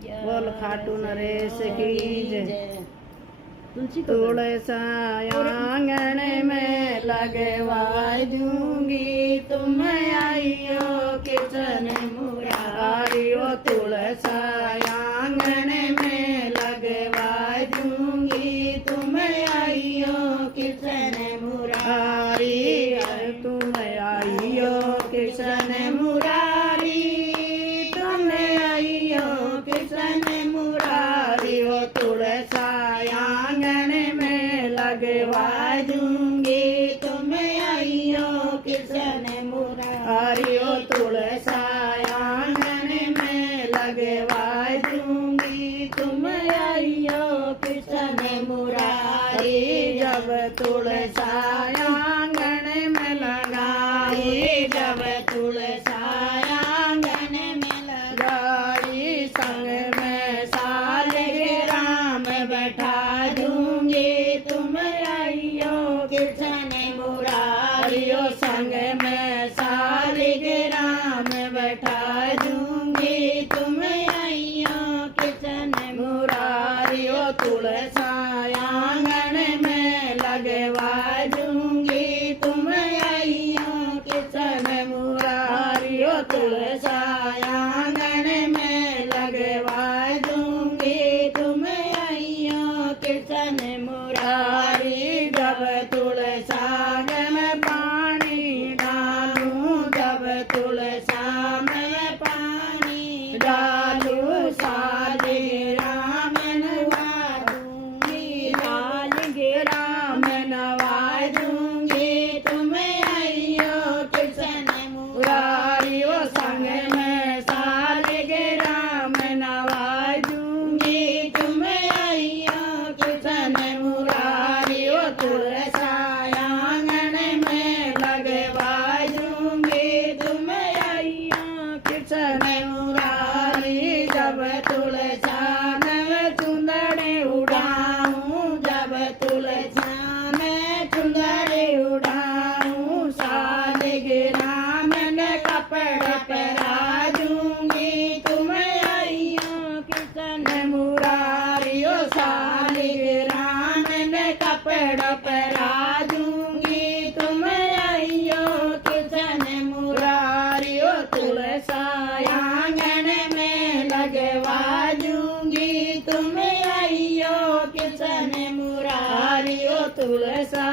बोल खाटू नरेश की जय। तुलसा आंगन में लगवा दूंगी, तुम आइयो कृष्ण मुरारी। ओ तुलसा आंगन में लगवा दूंगी, तुम आइयो कृष्ण मुरारी। तुम आइयो कृष्ण मुरारी, तुम आइयो कृष्ण मुरारी। ओ तुलसा आंगन में लगवा दूंगी, तुम आइयो कृष्ण मुरारी। ओ तुलसा आंगन में लगवा दूंगी, तुम आइयो कृष्ण मुरारी। जब तुलसा आंगन में लगाई, जब तुलसा आंगन में लगाई, संग में सालिग्राम बैठा दूंगी, तुम आइयो कृष्ण मुरारी। ओ संग में सालिग्राम बैठा दूंगी, तुम आइयो कृष्ण मुरारी। ओ तुलसा आंगन में लगवा दूंगी, तुम आइयो कृष्ण मुरारी। ओ तुलसा आंगन में लगवा दूंगी, तुम आइयो कृष्ण मुरारी। जब तुलसा में पानी डालूं, जब तुलसा में पानी डालूं, सालिग्राम नवा दूंगी, सालिग्राम नवा दूंगी, तुम आइयो कृष्ण मुरारी। ओ संग में सालिग्राम नवा दूंगी, तुम आइयो कृष्ण मुरारी। ओ तुलसा आंगन में लगवा दूंगी, तुम आइयो कृष्ण मुरारी। जब तुलसा में चुंदड़ी उड़ाऊं, जब तुलसा में चुंदड़ी उड़ाऊं, सालिग्राम ने कपड़ा पहरा दूंगी, तुम आइयो कृष्ण मुरारी। ओ सालिग्राम ने कपड़ा पहरा दूंगी, तुम आइयो कृष्ण मुरारी। ओ तुलसा आंगन में लगवा दूंगी, तुम आइयो कृष्ण मुरारी। ओ तुलसा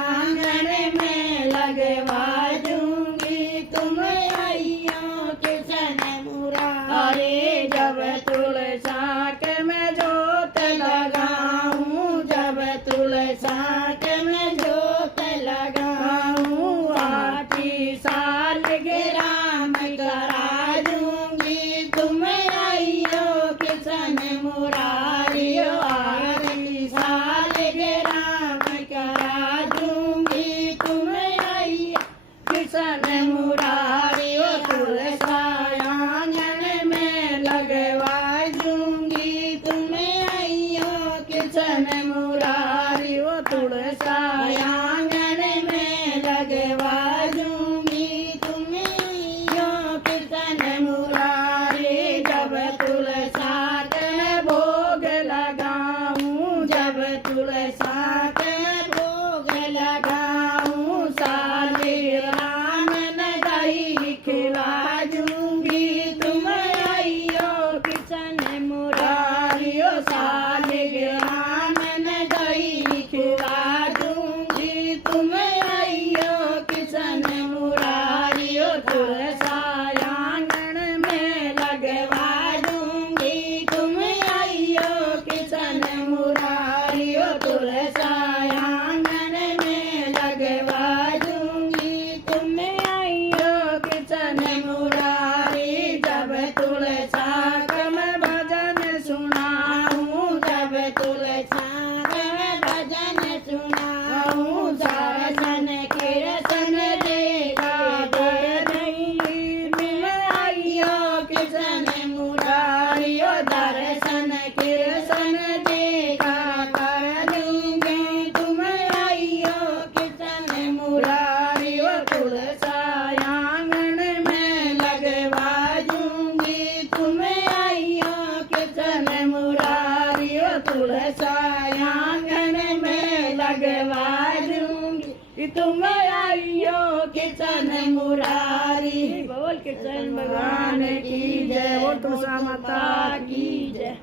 आंगन में लगवा दूंगी, तुम आइयो कृष्ण मुरारी। जब तुलसा के मैं जोत लगाऊं, जब तुलसा के मैं जोत लगाऊं, आठी सालिग्राम करा दूंगी, तुम आइयो कृष्ण मुरारी। ओ आठी सालिग्राम करा दूंगी, तुम आइयो कृष्ण मुरारी। ओ तुलसा आंगन में लगवा लगवा दूंगी कि तुम आइयो किचन मुरारी। बोल किचन भगवान की जय, बोल तुलसा माता की जय।